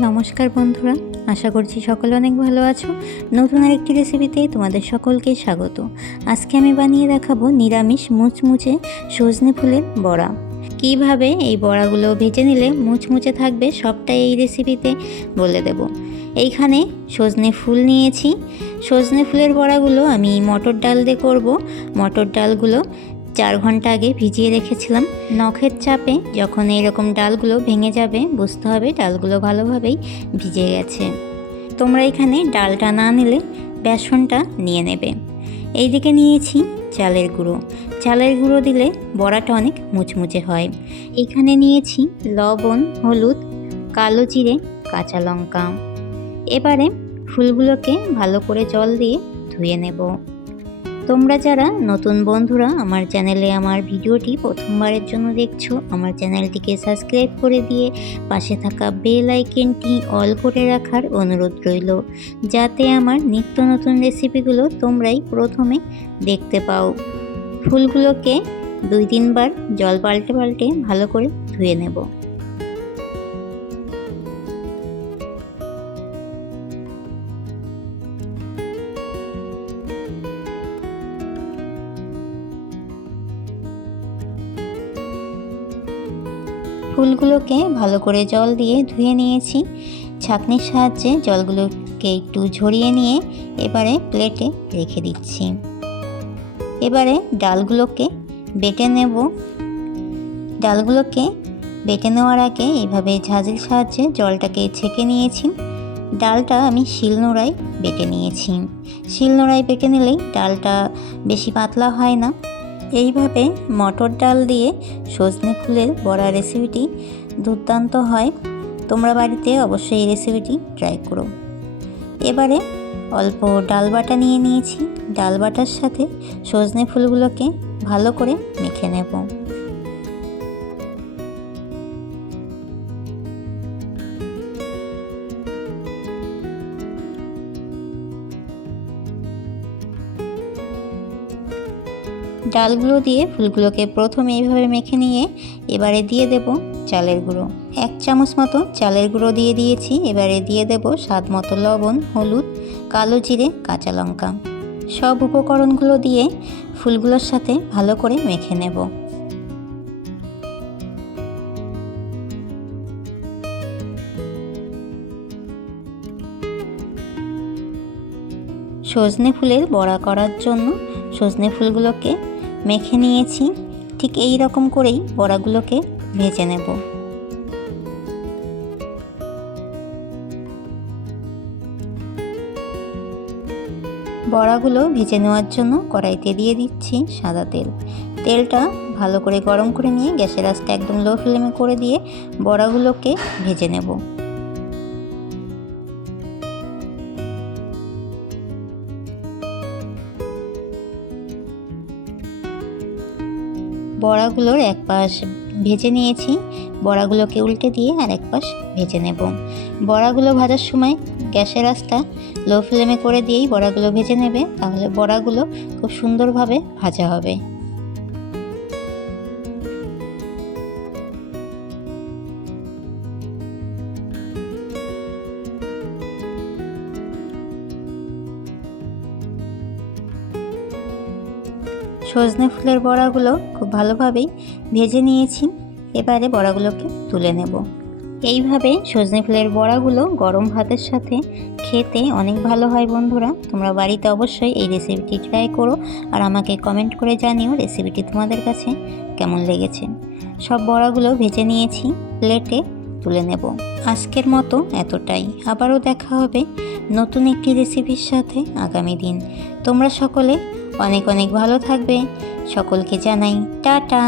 নমস্কার বন্ধুরা, আশা করছি সকলে অনেক ভালো আছো। নতুন আরেকটি রেসিপিতে তোমাদের সকলকে স্বাগত। আজকে আমি বানিয়ে দেখাবো নিরামিষ মুচমুচে সজনে ফুলের বড়া। কিভাবে এই বড়াগুলো ভেজে নিলে মুচমুচে থাকবে সবটাই এই রেসিপিতে বলে দেব। এইখানে সজনে ফুল নিয়েছি। সজনে ফুলের বড়াগুলো আমি মটর ডাল দিয়ে করব। মটর ডালগুলো 4 ঘন্টা আগে ভিজিয়ে রেখেছিলাম। নখের চাপে যখন এইরকম ডালগুলো ভেঙে যাবে বুঝতে হবে ডালগুলো ভালোভাবেই ভিজে গেছে। তোমরা এখানে ডালটা না নিলে বেসনটা নিয়ে নেবে। এইদিকে নিয়েছি চালের গুঁড়ো। চালের গুঁড়ো দিলে বড়াটা অনেক মুচমুচে হয়। এখানে নিয়েছি লবণ, হলুদ, কালো জিরে, কাঁচা লঙ্কা। এবারে ফুলগুলোকে ভালো করে জল দিয়ে ধুয়ে নেব। তোমরা যারা নতুন বন্ধুরা আমার চ্যানেলে আমার ভিডিওটি প্রথমবারের জন্য দেখছো, আমার চ্যানেলটিকে সাবস্ক্রাইব করে দিয়ে পাশে থাকা বেল আইকনটি অল করে রাখার অনুরোধ রইল, যাতে আমার নিত্য নতুন রেসিপিগুলো তোমরাই প্রথমে দেখতে পাও। ফুলগুলোকে 2-3 বার জল পাল্টে পাল্টে ভালো করে ধুয়ে নেব। ফুলগুলোকে ভালো করে জল দিয়ে ধুয়ে নিয়েছি। ছাঁকনির সাহায্যে জলগুলোকে একটু ঝরিয়ে নিয়ে এবারে প্লেটে রেখে দিচ্ছি। এবারে ডালগুলোকে বেটে নেব। ডালগুলোকে বেটে নেওয়ার আগে এইভাবে ঝাঁঝরির সাহায্যে জলটাকে ছেঁকে নিয়েছি। ডালটা আমি শিলনোড়ায় বেটে নিয়েছি। শিলনোড়ায় বেটে নিলেই ডালটা বেশি পাতলা হয় না। এইভাবে মটর ডাল দিয়ে সজনে ফুলের বড়া রেসিপিটি দুর্দান্ত হয়। তোমরা বাড়িতে অবশ্যই এই রেসিপিটি ট্রাই করো। এবারে অল্প ডাল বাটা নিয়ে নিয়েছি। ডাল বাটার সাথে সজনে ফুলগুলোকে ভালো করে মেখে নেব। ডালগুলো দিয়ে ফুলগুলোকে প্রথমে এইভাবে মেখে নিয়ে এবারে দিয়ে দেব চালের গুঁড়ো। 1 চামচ মতো চালের গুঁড়ো দিয়ে দিয়েছি। এবারে দিয়ে দেব স্বাদ মতো লবণ, হলুদ, কালো জিরে, কাঁচা লঙ্কা। সব উপকরণগুলো দিয়ে ফুলগুলোর সাথে ভালো করে মেখে নেব। সজনে ফুলের বড়া করার জন্য সজনে ফুলগুলোকে মেখে নিয়েছি। ঠিক এই রকম করেই বড়াগুলোকে ভেজে নেব। বড়াগুলো ভেজে নেওয়ার জন্য কড়াইতে দিয়ে দিচ্ছি সাদা তেল। তেলটা ভালো করে গরম করে নিয়ে গ্যাসের আঁচটা একদম লো ফ্লেমে করে দিয়ে বড়াগুলোকে ভেজে নেব। বড়াগুলোর এক পাশ ভেজে নিয়েছি। বড়াগুলোকে উল্টে দিয়ে আর এক পাশ ভেজে নেব। বড়াগুলো ভাজার সময় গ্যাসের আঁচটা লো ফ্লেমে করে দিয়েই বড়াগুলো ভেজে নেবে, তাহলে বড়াগুলো খুব সুন্দরভাবে ভাজা হবে। সজনে ফুলের বড়াগুলো খুব ভালোভাবেই ভেজে নিয়েছি। এবারে বড়াগুলোকে তুলে নেব। এইভাবে সজনে ফুলের বড়াগুলো গরম ভাতের সাথে খেতে অনেক ভালো হয়। বন্ধুরা, তোমরা বাড়িতে অবশ্যই এই রেসিপিটি ট্রাই করো আর আমাকে কমেন্ট করে জানিও রেসিপিটি তোমাদের কাছে কেমন লেগেছে। সব বড়াগুলো ভেজে নিয়েছি, প্লেটে তুলে নেব। আজকের মতো এতটাই। আবারও দেখা হবে নতুন একটি রেসিপির সাথে আগামী দিন। তোমরা সকলে অনেক অনেক ভালো থাকবে। সকলকে জানাই টাটা।